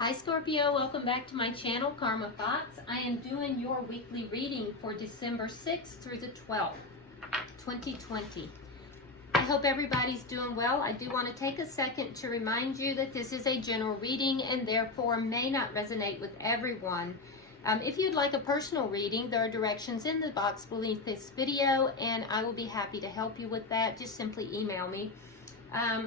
Hi Scorpio, welcome back to my channel, Karma Thoughts. I am doing your weekly reading for December 6th through the 12th, 2020. I hope everybody's doing well. I do want to take a second to remind you that this is a general reading and therefore may not resonate with everyone. If you'd like a personal reading, there are directions in the box beneath this video and I will be happy to help you with that. Just simply email me.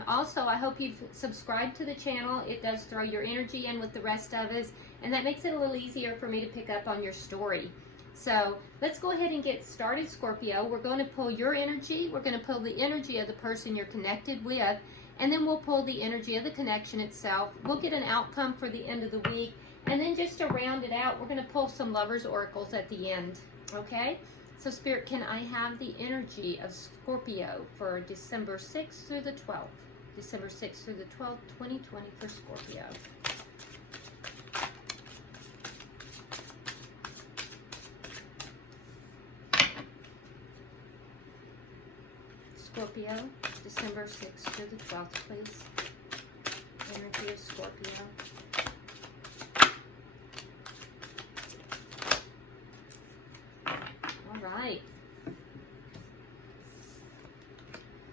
Also, I hope you've subscribed to the channel. It does throw your energy in with the rest of us, and that makes it a little easier for me to pick up on your story. So let's go ahead and get started, Scorpio. We're going to pull your energy. We're going to pull the energy of the person you're connected with, and then we'll pull the energy of the connection itself. We'll get an outcome for the end of the week, and then just to round it out, we're going to pull some lovers' oracles at the end, okay? So Spirit, can I have the energy of Scorpio for December 6th through the 12th? December 6th through the 12th, 2020 for Scorpio. Scorpio, December 6th through the 12th, please. Energy of Scorpio. Right.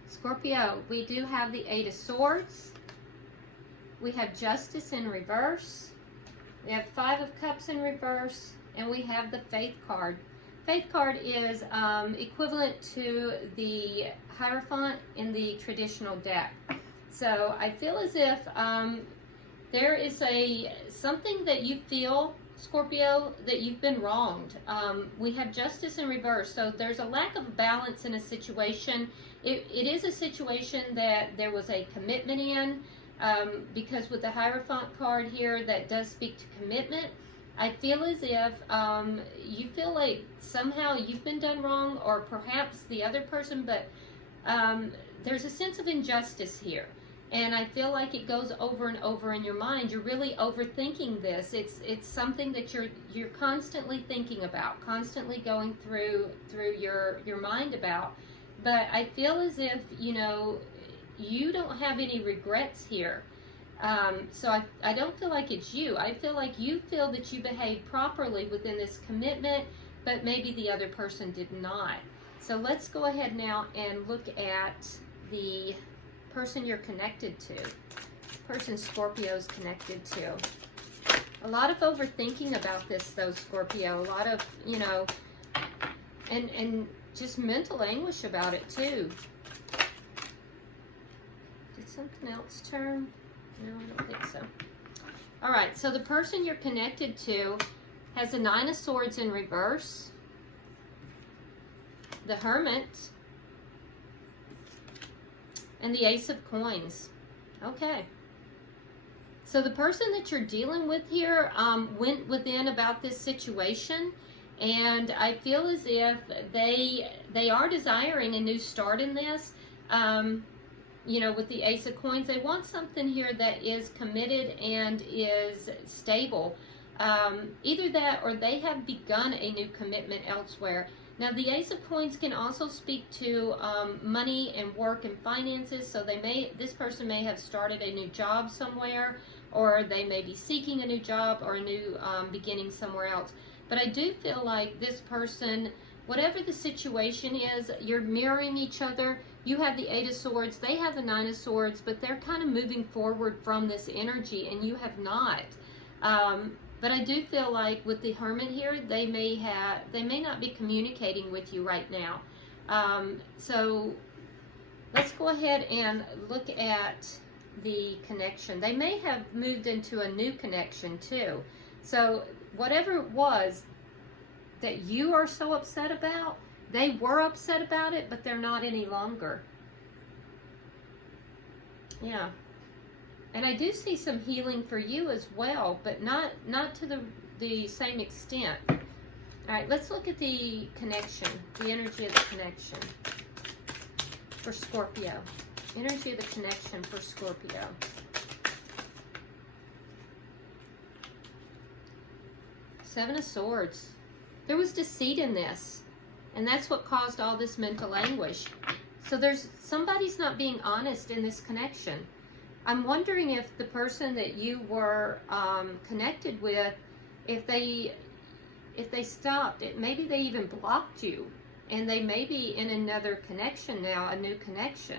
Scorpio, we do have the Eight of Swords. We have Justice in reverse. We have Five of Cups in reverse. And we have the Faith card. Faith card is equivalent to the Hierophant in the traditional deck. So I feel as if there is something that you feel, Scorpio, that you've been wronged. We have Justice in reverse, so there's a lack of balance in a situation. It is a situation that there was a commitment in, because with the Hierophant card here, that does speak to commitment. I feel as if you feel like somehow you've been done wrong, or perhaps the other person, but there's a sense of injustice here. And I feel like it goes over and over in your mind. You're really overthinking this. It's something that you're constantly thinking about, constantly going through your mind about. But I feel as if, you don't have any regrets here. So I don't feel like it's you. I feel like you feel that you behaved properly within this commitment, but maybe the other person did not. So let's go ahead now and look at the person you're connected to, person Scorpio's connected to. A lot of overthinking about this though, Scorpio. A lot of, and just mental anguish about it too. Did something else turn? No, I don't think so. All right, so the person you're connected to has the Nine of Swords in reverse, the Hermit, and the Ace of Coins. Okay. So the person that you're dealing with here went within about this situation, and I feel as if they are desiring a new start in this. With the Ace of Coins, they want something here that is committed and is stable. Either that or they have begun a new commitment elsewhere. Now, the Ace of Coins can also speak to money and work and finances. So this person may have started a new job somewhere, or they may be seeking a new job or a new beginning somewhere else. But I do feel like this person, whatever the situation is, you're mirroring each other. You have the Eight of Swords, they have the Nine of Swords, but they're kind of moving forward from this energy, and you have not. But I do feel like with the Hermit here, they may not be communicating with you right now. So let's go ahead and look at the connection. They may have moved into a new connection too. So whatever it was that you are so upset about, they were upset about it, but they're not any longer. Yeah. And I do see some healing for you as well, but not to the same extent. All right, let's look at the connection, the energy of the connection for Scorpio. Energy of the connection for Scorpio. Seven of Swords. There was deceit in this, and that's what caused all this mental anguish. So somebody's not being honest in this connection. I'm wondering if the person that you were connected with, if they stopped, maybe they even blocked you, and they may be in another connection now, a new connection.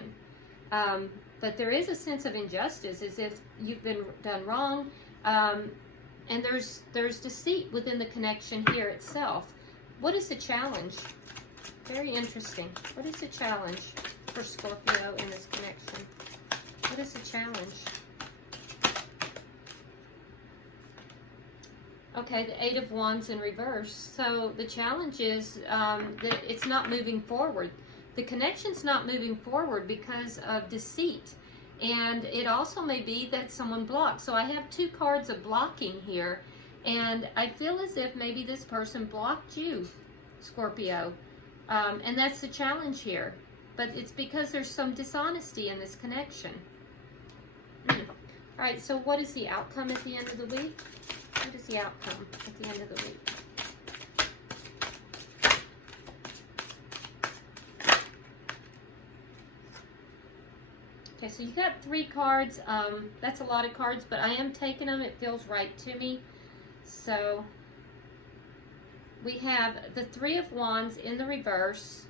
But there is a sense of injustice, as if you've been done wrong, and there's deceit within the connection here itself. What is the challenge? Very interesting. What is the challenge for Scorpio in this connection? What is the challenge? Okay, the Eight of Wands in reverse. So the challenge is that it's not moving forward. The connection's not moving forward because of deceit. And it also may be that someone blocked. So I have two cards of blocking here. And I feel as if maybe this person blocked you, Scorpio. And that's the challenge here. But it's because there's some dishonesty in this connection. All right, so what is the outcome at the end of the week? What is the outcome at the end of the week? Okay, so you got 3 cards. That's a lot of cards, but I am taking them. It feels right to me. So we have the 3 of Wands in the reverse.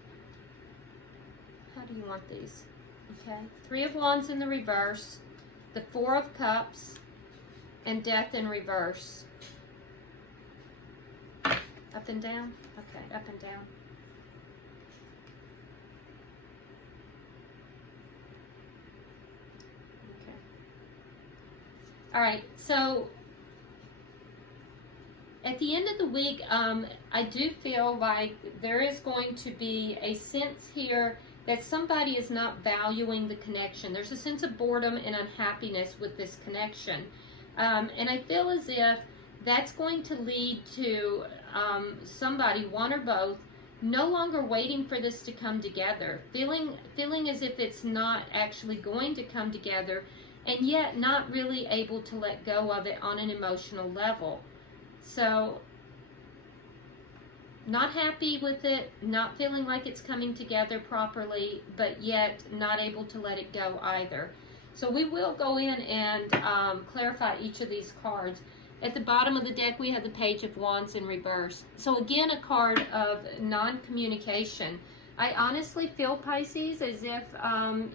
How do you want these? Okay, 3 of Wands in the reverse, the 4 of Cups, and Death in reverse. Up and down? Okay, up and down. Okay. All right, so at the end of the week, I do feel like there is going to be a sense here that somebody is not valuing the connection. There's a sense of boredom and unhappiness with this connection. And I feel as if that's going to lead to somebody, one or both, no longer waiting for this to come together, feeling as if it's not actually going to come together, and yet not really able to let go of it on an emotional level. So, not happy with it, not feeling like it's coming together properly, but yet not able to let it go either. So we will go in and clarify each of these cards. At the bottom of the deck, we have the Page of Wands in reverse. So again, a card of non-communication. I honestly feel, Pisces, as if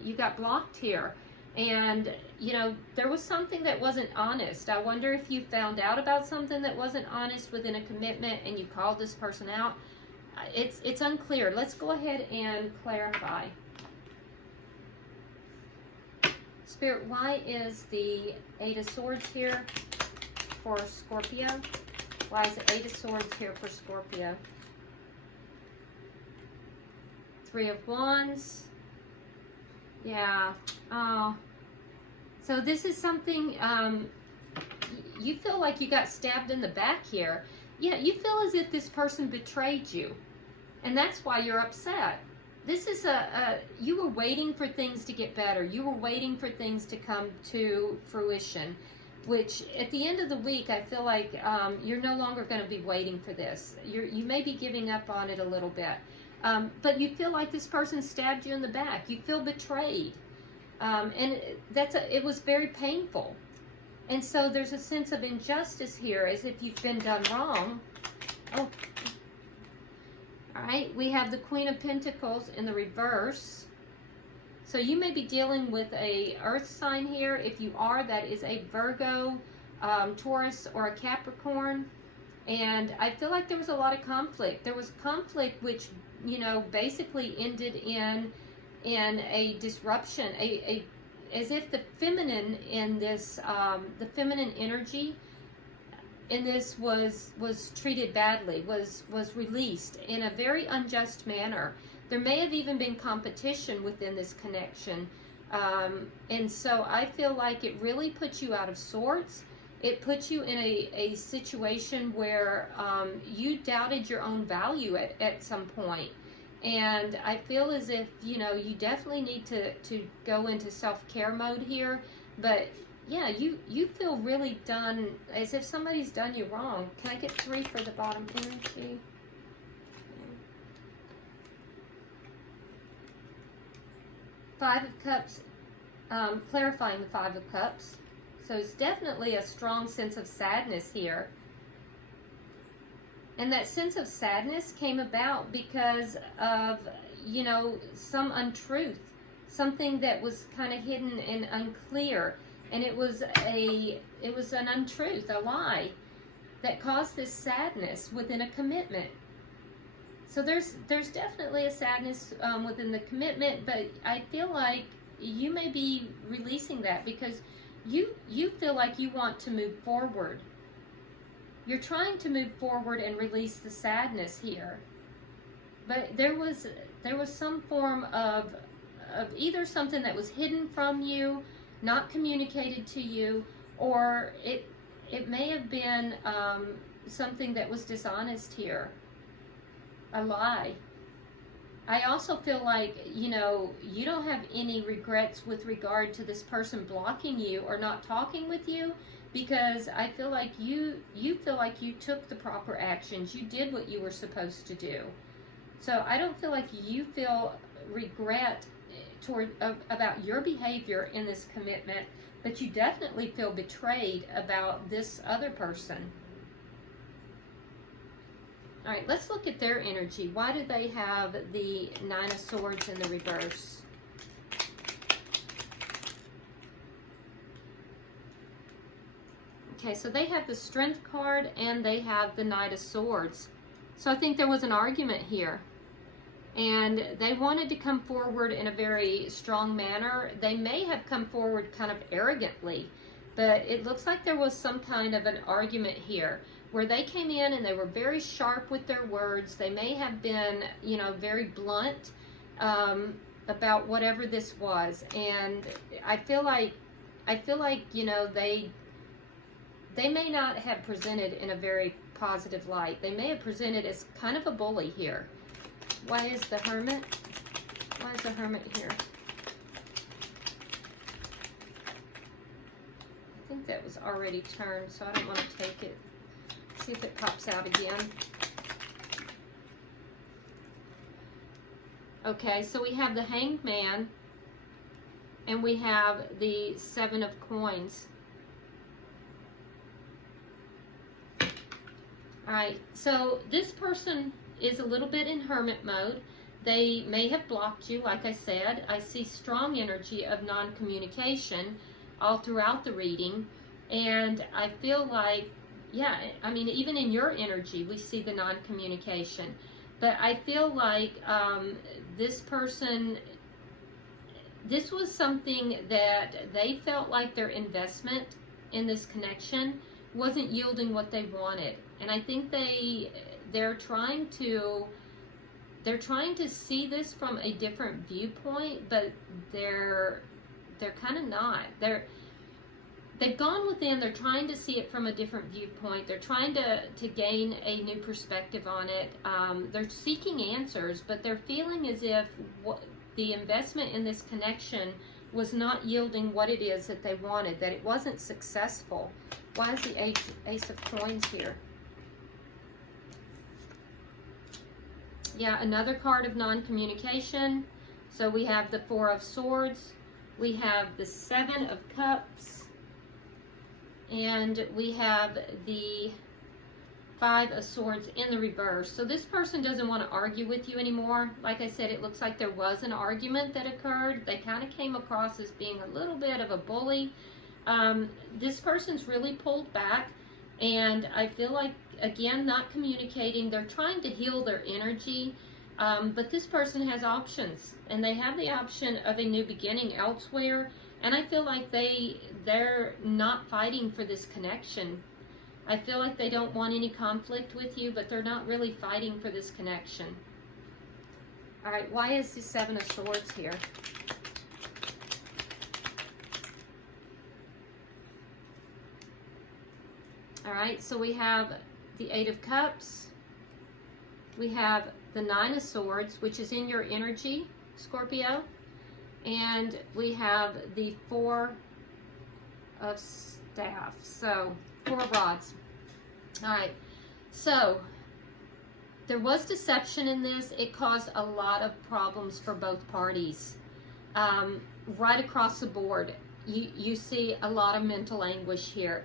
you got blocked here. And, you know, there was something that wasn't honest. I wonder if you found out about something that wasn't honest within a commitment and you called this person out. It's unclear. Let's go ahead and clarify. Spirit, why is the Eight of Swords here for Scorpio? Why is the Eight of Swords here for Scorpio? 3 of Wands. Yeah. Oh. So this is something, you feel like you got stabbed in the back here. Yeah, you feel as if this person betrayed you. And that's why you're upset. This is you were waiting for things to get better. You were waiting for things to come to fruition, which at the end of the week, I feel like you're no longer going to be waiting for this. You may be giving up on it a little bit. But you feel like this person stabbed you in the back. You feel betrayed. And it was very painful. And so there's a sense of injustice here, as if you've been done wrong. Oh. All right, we have the Queen of Pentacles in the reverse. So you may be dealing with a earth sign here. If you are, that is a Virgo, Taurus, or a Capricorn. And I feel like there was a lot of conflict. There was conflict which, you know, basically ended in a disruption, as if the feminine in this, the feminine energy in this was treated badly, was released in a very unjust manner. There may have even been competition within this connection. And so I feel like it really puts you out of sorts. It puts you in a situation where you doubted your own value at some point. And I feel as if, you know, you definitely need to go into self-care mode here. But yeah, you feel really done, as if somebody's done you wrong. Can I get 3 for the bottom energy? 5 of Cups clarifying the Five of Cups. So it's definitely a strong sense of sadness here. And that sense of sadness came about because of, you know, some untruth, something that was kind of hidden and unclear. And it was an untruth, a lie, that caused this sadness within a commitment. So there's definitely a sadness within the commitment, but I feel like you may be releasing that because you feel like you want to move forward. You're trying to move forward and release the sadness here. But there was some form of either something that was hidden from you, not communicated to you, or it may have been something that was dishonest here, a lie. I also feel like, you know, you don't have any regrets with regard to this person blocking you or not talking with you, because I feel like you feel like you took the proper actions. You did what you were supposed to do. So I don't feel like you feel regret about your behavior in this commitment, but you definitely feel betrayed about this other person. All right, let's look at their energy. Why do they have the Nine of Swords in the reverse? Okay, so they have the Strength card and they have the Knight of Swords. So I think there was an argument here. And they wanted to come forward in a very strong manner. They may have come forward kind of arrogantly, but it looks like there was some kind of an argument here where they came in and they were very sharp with their words. They may have been, you know, very blunt about whatever this was. And I feel like, you know, they may not have presented in a very positive light. They may have presented as kind of a bully here. Why is the Hermit? Why is the Hermit here? I think that was already turned, so I don't want to take it. See if it pops out again. Okay, so we have the Hanged Man, and we have the Seven of Coins. All right, so this person is a little bit in hermit mode. They may have blocked you, like I said. I see strong energy of non-communication all throughout the reading. And I feel like, yeah, I mean, even in your energy, we see the non-communication. But I feel like this person, this was something that they felt like their investment in this connection wasn't yielding what they wanted. And I think they're trying to see this from a different viewpoint, but they're kind of not. They've gone within, they're trying to see it from a different viewpoint. They're trying to gain a new perspective on it. They're seeking answers, but they're feeling as if the investment in this connection was not yielding what it is that they wanted, that it wasn't successful. Why is the Ace of Coins here? Yeah, another card of non-communication. So we have the Four of Swords, we have the Seven of Cups, and we have the Five of Swords in the reverse. So this person doesn't want to argue with you anymore. Like I said, it looks like there was an argument that occurred. They kind of came across as being a little bit of a bully. This person's really pulled back, and I feel like, again, not communicating. They're trying to heal their energy, but this person has options, and they have the option of a new beginning elsewhere, and I feel like they're not fighting for this connection. I feel like they don't want any conflict with you, but they're not really fighting for this connection. All right, why is the Seven of Swords here? All right, so we have the Eight of Cups. We have the Nine of Swords, which is in your energy, Scorpio. And we have the Four of Staffs. So, Four of Rods. All right, so there was deception in this. It caused a lot of problems for both parties. right across the board, you see a lot of mental anguish here.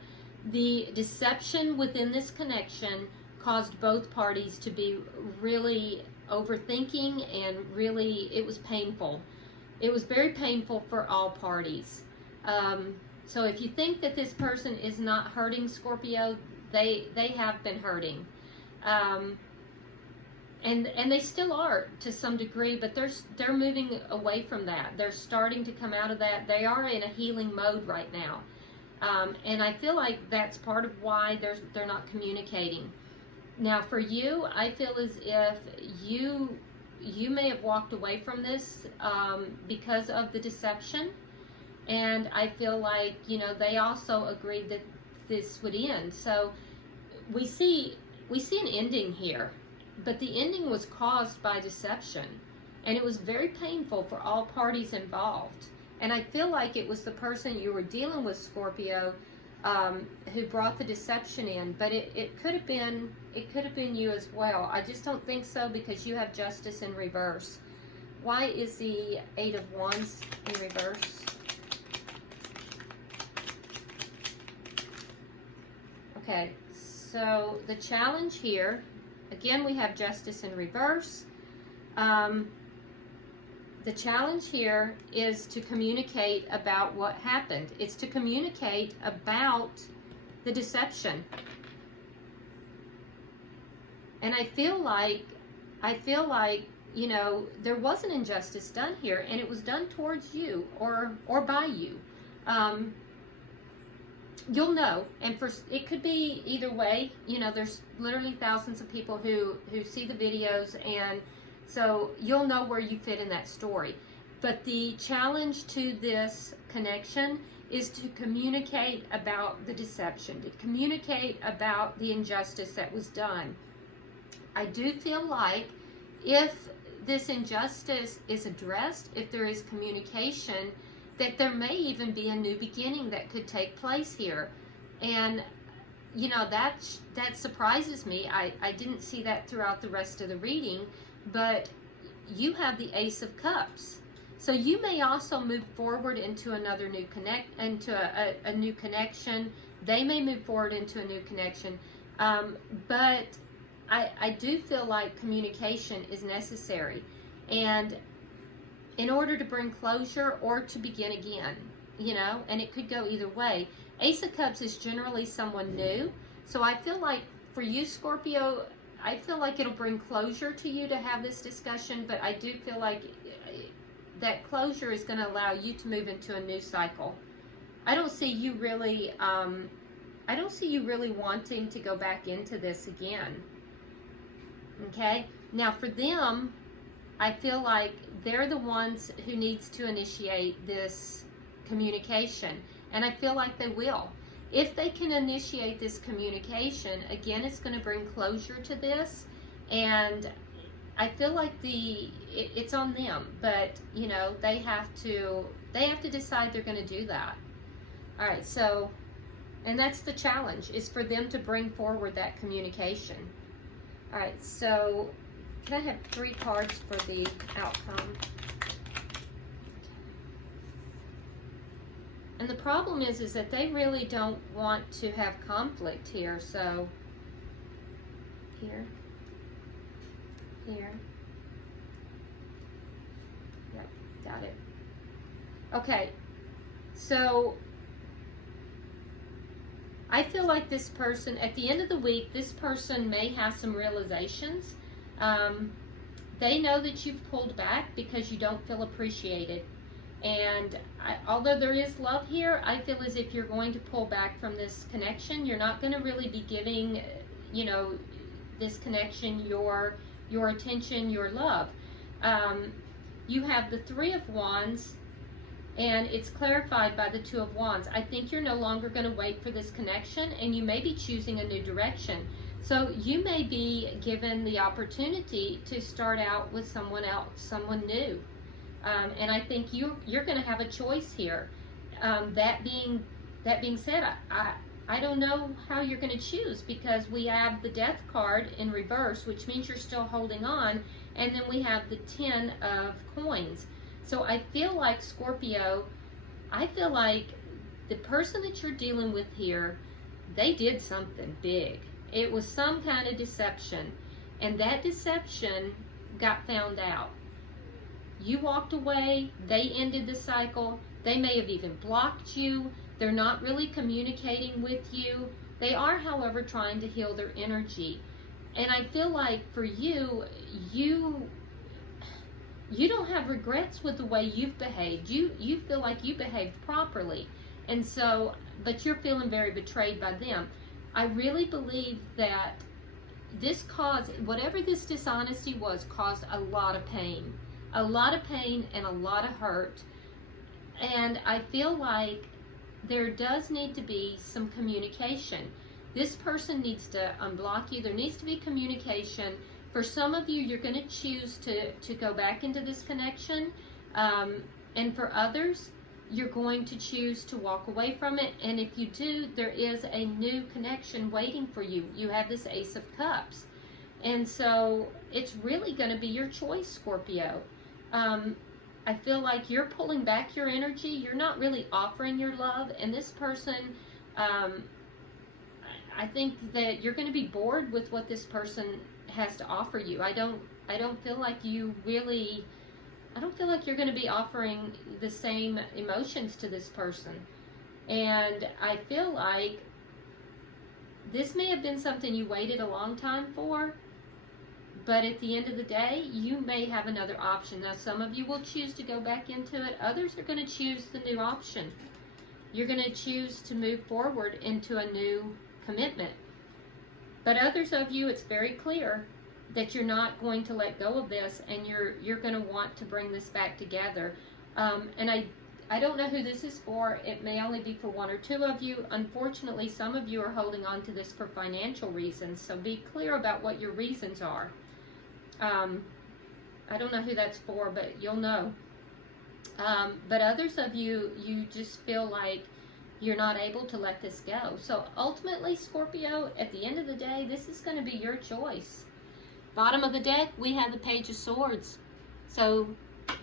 The deception within this connection caused both parties to be really overthinking, and really it was painful. It was very painful for all parties. So if you think that this person is not hurting, Scorpio, they have been hurting. And they still are to some degree, but they're moving away from that. They're starting to come out of that. They are in a healing mode right now. And I feel like that's part of why they're not communicating. Now for you, I feel as if you may have walked away from this because of the deception. And I feel like, you know, they also agreed that this would end. So we see an ending here. But the ending was caused by deception, and it was very painful for all parties involved. And I feel like it was the person you were dealing with, Scorpio, who brought the deception in. But it could have been you as well. I just don't think so, because you have Justice in reverse. Why is the Eight of Wands in reverse? Okay, so the challenge here. Again, we have Justice in reverse. The challenge here is to communicate about what happened. It's to communicate about the deception. And I feel like, you know, there was an injustice done here, and it was done towards you or by you. You'll know, and it could be either way. You know, there's literally thousands of people who see the videos, and so you'll know where you fit in that story. But the challenge to this connection is to communicate about the deception, to communicate about the injustice that was done. I do feel like if this injustice is addressed, if there is communication, that there may even be a new beginning that could take place here. And, you know, that surprises me. I didn't see that throughout the rest of the reading, but you have the Ace of Cups. So you may also move forward into another new a new connection. They may move forward into a new connection. But I do feel like communication is necessary. And in order to bring closure or to begin again, you know, and it could go either way. Ace of Cups is generally someone new. So I feel like for you, Scorpio, I feel like it'll bring closure to you to have this discussion, but I do feel like that closure is going to allow you to move into a new cycle. I don't see you really, wanting to go back into this again. Okay? Now for them, I feel like they're the ones who needs to initiate this communication. And I feel like they will. If they can initiate this communication, again, it's going to bring closure to this. And I feel like it's on them. But, you know, they have to decide they're going to do that. All right, so, and that's the challenge, is for them to bring forward that communication. All right, so can I have 3 cards for the outcome? And the problem is that they really don't want to have conflict here. So here, here. Yep, got it. Okay, so I feel like this person, at the end of the week, this person may have some realizations. They know that you've pulled back because you don't feel appreciated. And although there is love here, I feel as if you're going to pull back from this connection. You're not going to really be giving, you know, this connection your attention, your love. You have the 3 of Wands, and it's clarified by the 2 of Wands. I think you're no longer going to wait for this connection, and you may be choosing a new direction. So you may be given the opportunity to start out with someone else, someone new. And I think you're going to have a choice here. That being said, I don't know how you're going to choose, because we have the Death card in reverse, which means you're still holding on, and then we have the 10 of Coins. So I feel like, Scorpio, I feel like the person that you're dealing with here, they did something big. It was some kind of deception, and that deception got found out. You walked away, they ended the cycle, they may have even blocked you, they're not really communicating with you. They are, however, trying to heal their energy. And I feel like for you, you don't have regrets with the way you've behaved. You feel like you behaved properly. And so, but you're feeling very betrayed by them. I really believe that this caused, whatever this dishonesty was, caused a lot of pain. A lot of pain and a lot of hurt. And I feel like there does need to be some communication. This person needs to unblock you. There needs to be communication. For some of you, you're going to choose to go back into this connection. And for others, you're going to choose to walk away from it. And if you do, there is a new connection waiting for you. You have this Ace of Cups. And so it's really going to be your choice, Scorpio. I feel like you're pulling back your energy. You're not really offering your love. And this person, I think that you're going to be bored with what this person has to offer you. I don't feel like you really, I don't feel like you're going to be offering the same emotions to this person. And I feel like this may have been something you waited a long time for, but at the end of the day, you may have another option. Now, some of you will choose to go back into it. Others are going to choose the new option. You're going to choose to move forward into a new commitment. But others of you, it's very clear that you're not going to let go of this, and you're going to want to bring this back together. And I don't know who this is for. It may only be for one or two of you. Unfortunately, some of you are holding on to this for financial reasons, so be clear about what your reasons are. I don't know who that's for, but you'll know. But others of you, you just feel like you're not able to let this go. So ultimately, Scorpio, at the end of the day, this is going to be your choice. Bottom of the deck, we have the Page of Swords. So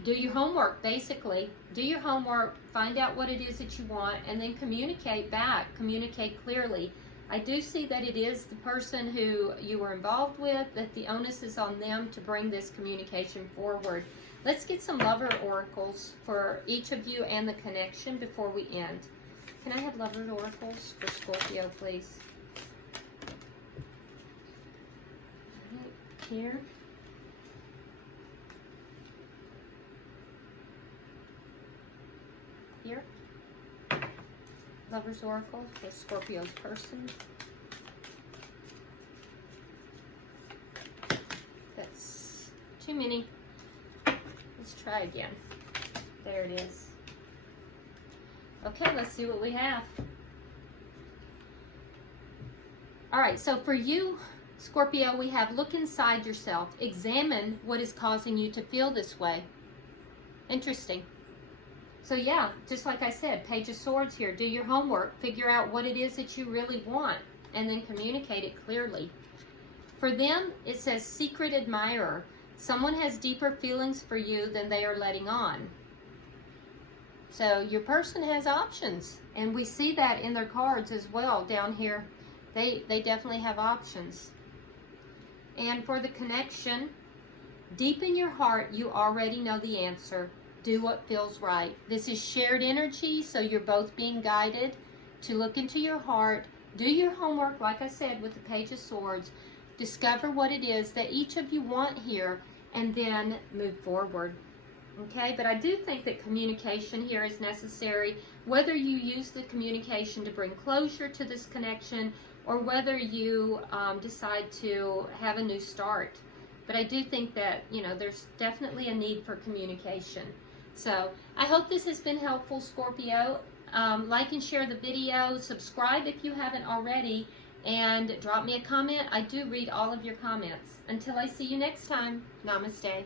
do your homework, basically. Do your homework, find out what it is that you want, and then communicate back. Communicate clearly. I do see that it is the person who you were involved with, that the onus is on them to bring this communication forward. Let's get some lover oracles for each of you and the connection before we end. Can I have lover oracles for Scorpio, please? Right here. Here. Lover's Oracle for Scorpio's person. That's too many. Let's try again. There it is. Okay, let's see what we have. All right, so for you, Scorpio, we have look inside yourself. Examine what is causing you to feel this way. Interesting. So yeah, just like I said, Page of Swords here. Do your homework. Figure out what it is that you really want, and then communicate it clearly. For them, it says secret admirer. Someone has deeper feelings for you than they are letting on. So your person has options, and we see that in their cards as well down here. They definitely have options. And for the connection, deep in your heart, you already know the answer. Do what feels right. This is shared energy, so you're both being guided to look into your heart. Do your homework, like I said, with the Page of Swords. Discover what it is that each of you want here, and then move forward. Okay, but I do think that communication here is necessary, whether you use the communication to bring closure to this connection, or whether you decide to have a new start. But I do think that, you know, there's definitely a need for communication. So I hope this has been helpful, Scorpio. Like and share the video. Subscribe if you haven't already. And drop me a comment. I do read all of your comments. Until I see you next time, namaste.